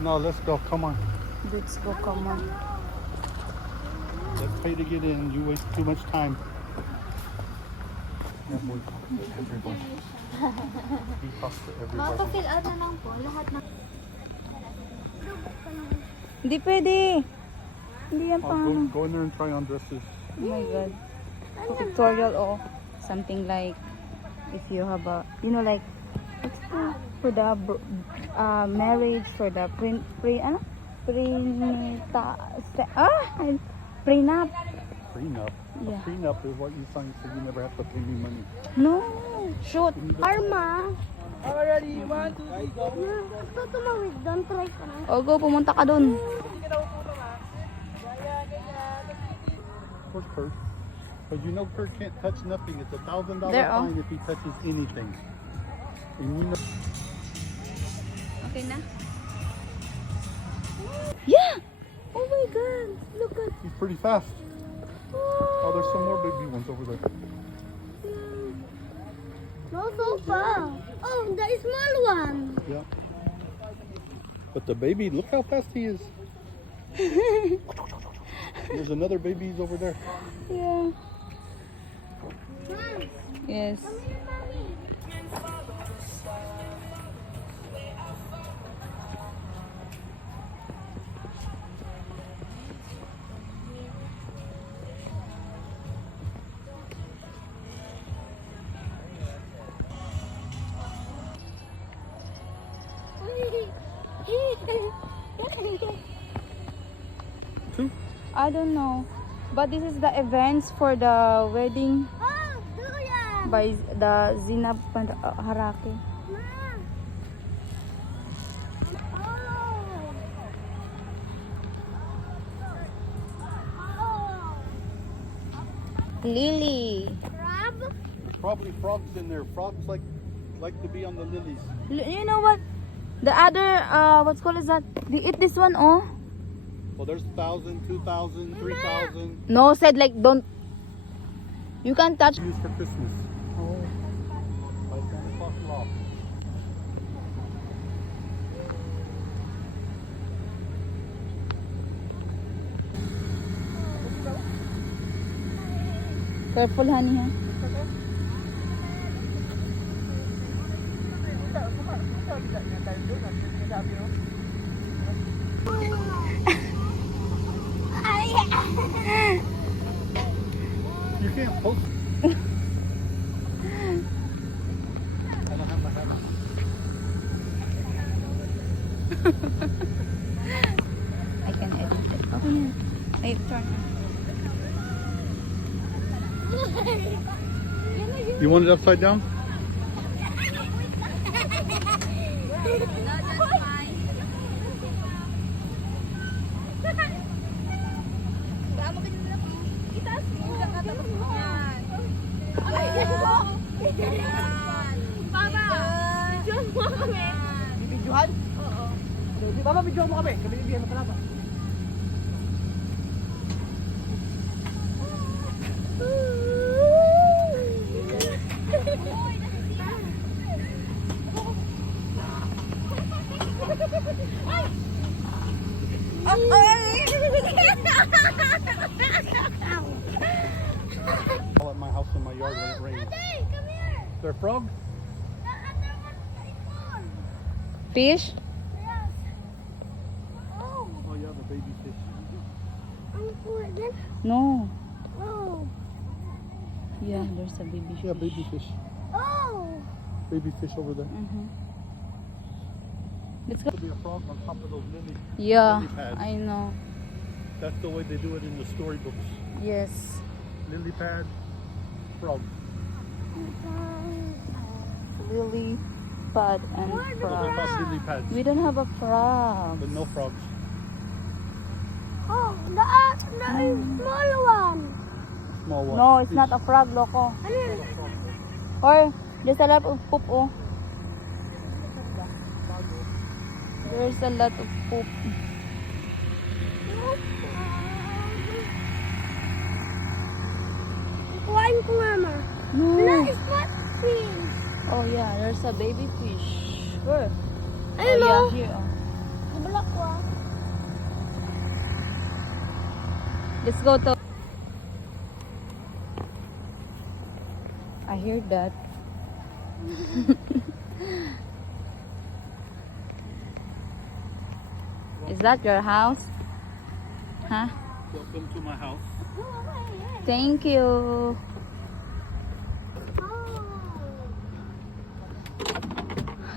No, let's go. Come on. Let's go, come on. Let's pay to get in. You waste too much time. That boy talks to everybody. He talks to everybody. Mapa-fill out na lang po. Lahat ng... Hindi pwede. Hindi yan pa. Go in there and try on dresses. Oh my god. Tutorial or something like if you have a, you know, like for the marriage, for the prenup. Prenup. Yeah. A prenup is what you sign so you never have to pay me money. No, shoot. Arma. Already, 1, 2, 3, go. Gusto tumawid doon, try ka na. O go, pumunta ka dun. Where's Kurt? Because you know Kurt can't touch nothing. It's $1,000 There, oh. fine if he touches anything. And you know. Okay na? Yeah! Oh my god, look at... He's pretty fast. Oh, there's some more baby ones over there. No sofa. Oh, the small one. Yeah. But the baby, look how fast he is. There's another baby over there. Yeah. Mom, Yes. come here, mommy. Two? I don't know. But this is the events for the wedding Oh, durian. by the Zinab Haraki. Mom. Oh. Lily. Crab. There's probably frogs in there. Frogs like to be on the lilies. You know what? The other, what's called is that? They eat this one, oh? Well, there's 1,000, 2,000, 3,000. No, said like don't. You can't touch. Used for Christmas. Oh. By Santa Claus law. Careful, honey, ha? You can't post. I don't have my hat on. I can edit it. Okay, na. Wait, turn. You want it upside down? Bibidyohan? Oo. Di ba mabidyohan mo kami? Kami bibigyan mo talaga. All at my house in my yard when it rains. Daddy, come here. Is there a frog? The other one is gone. Fish? Yes. Oh, Oh yeah, the baby fish. I'm full again. No. Oh. Yeah, there's a baby fish. Yeah, baby fish. Oh. Baby fish over there. Mm-hmm. Let's go. There'll be a frog on top of those lily. Yeah, Lily pads. I know. That's the way they do it in the storybooks. Yes. Lily pad, frog. Lily pad and Those are frog. called lily pads. We don't have a frog. But no frogs. Oh, the small one. Small one. No, it's not a frog, loco. Ano yun? Or there's a lot of poop, oh. There's a lot of poop. Kuhain ko nga, ma. No. Wala, spot fish. Oh yeah, there's a baby fish. Where? Ayun, Oh oh. yeah, here. Oh. Nabalak ko. Let's go to... I hear that. Is that your house? Huh? Welcome to my house. Thank you.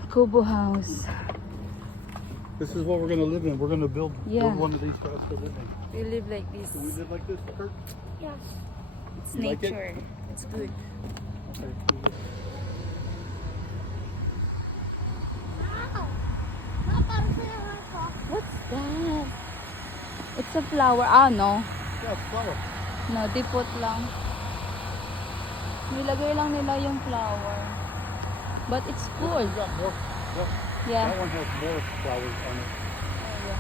Kubo house. This is what we're gonna live in. We're gonna build Yeah. one of these for us to live in. We live like this. Do we live like this, Kurt? Yes. It's You like it? nature. It's good. Okay. What's that? It's a flower. Ah, no. Yeah, flower. No, di put lang. Nilagay lang nila yung flower. But it's cool. We got more. Yep. Yeah. That one has more flowers on it. Oh, yeah.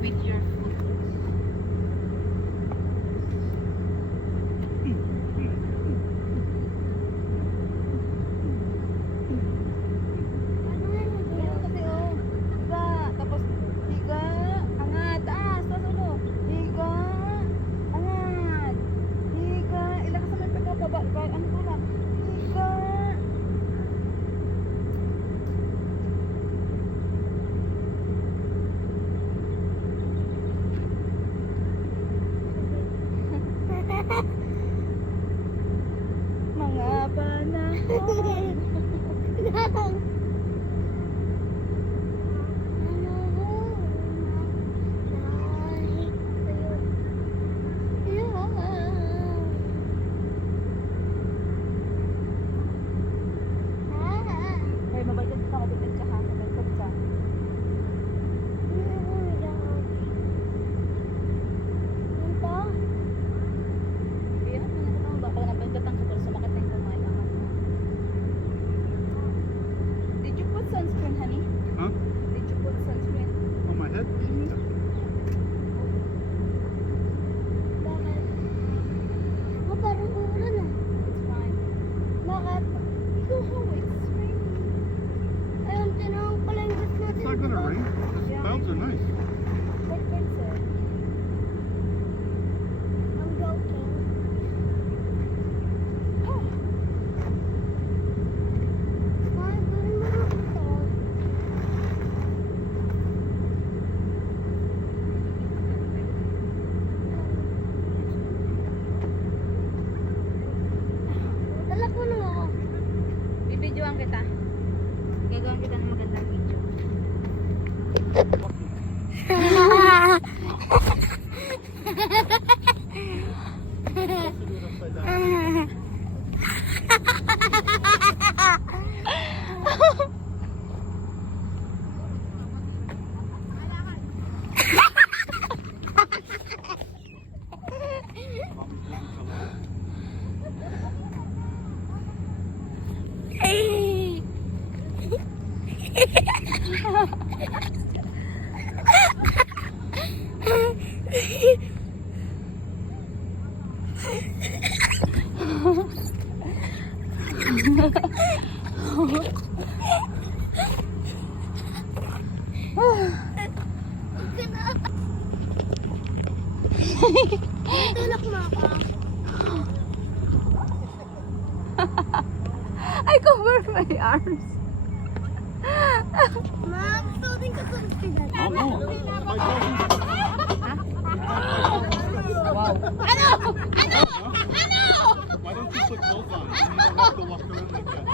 With your foot. Tapos higa, angat, taas, taas ulo. Higa, angat. Higa, ilakas naman yung pagkababa. Ano ko lang? Higa. Mga panahon. Ay, mabait ka, mabait ka ha. Mabait ka. Kaya mo na ito, baka napagkatang ka pero sumakit na yung kumain. Did you put sunscreen, honey? Huh? Did you put sunscreen? On my head? Yeah. It's fine. Oh, it's raining. It's not gonna rain. The clouds are nice. What bird said? Bibidyoan kita. Gagawin kita ng magandang video. I cover my arms. Oh, no. My dog Wow. Why don't you put clothes on? You don't have to walk around like that.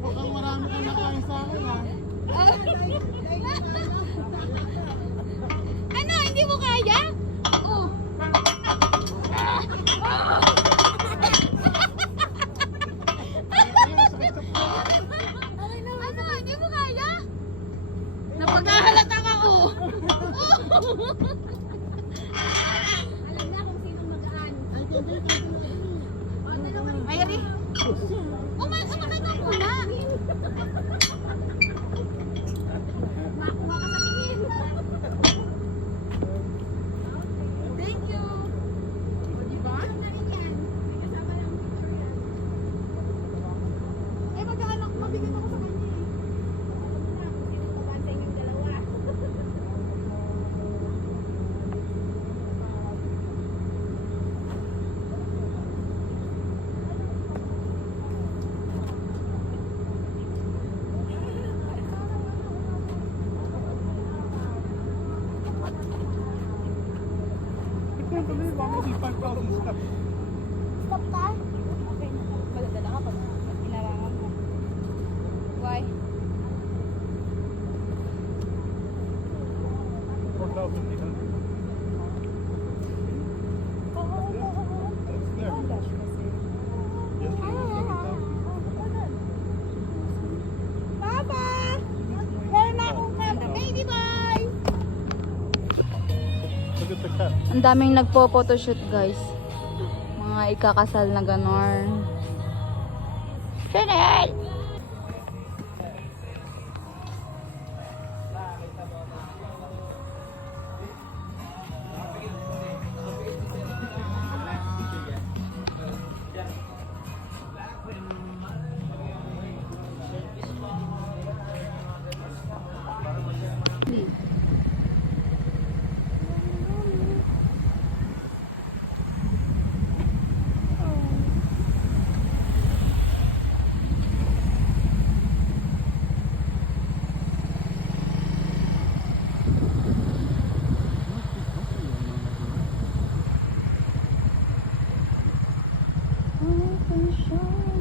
Mukhang marami kang nakain sa akin, ha? Ano? Hindi mo kaya? Oh. Ano? Hindi mo kaya? Napaghahalata ka ko. Alam na kung sino magaan. Ay, Ri. Umakay ka muna. Makuha ka sa tingin. Thank you. O, diba? Eh, mag-anak, mabigat ako sa kanya eh. I can't believe I'm only 5,000 steps. Stop ka? Maladala ka pag inarangan mo. Why? 4,800. That's there. Yesterday was 7,000. Papa! Meron na akong baby boy! Look at the cat. Ang daming nagpo-photoshoot, guys. Mga ikakasal na ganon. Chanel! Open shine.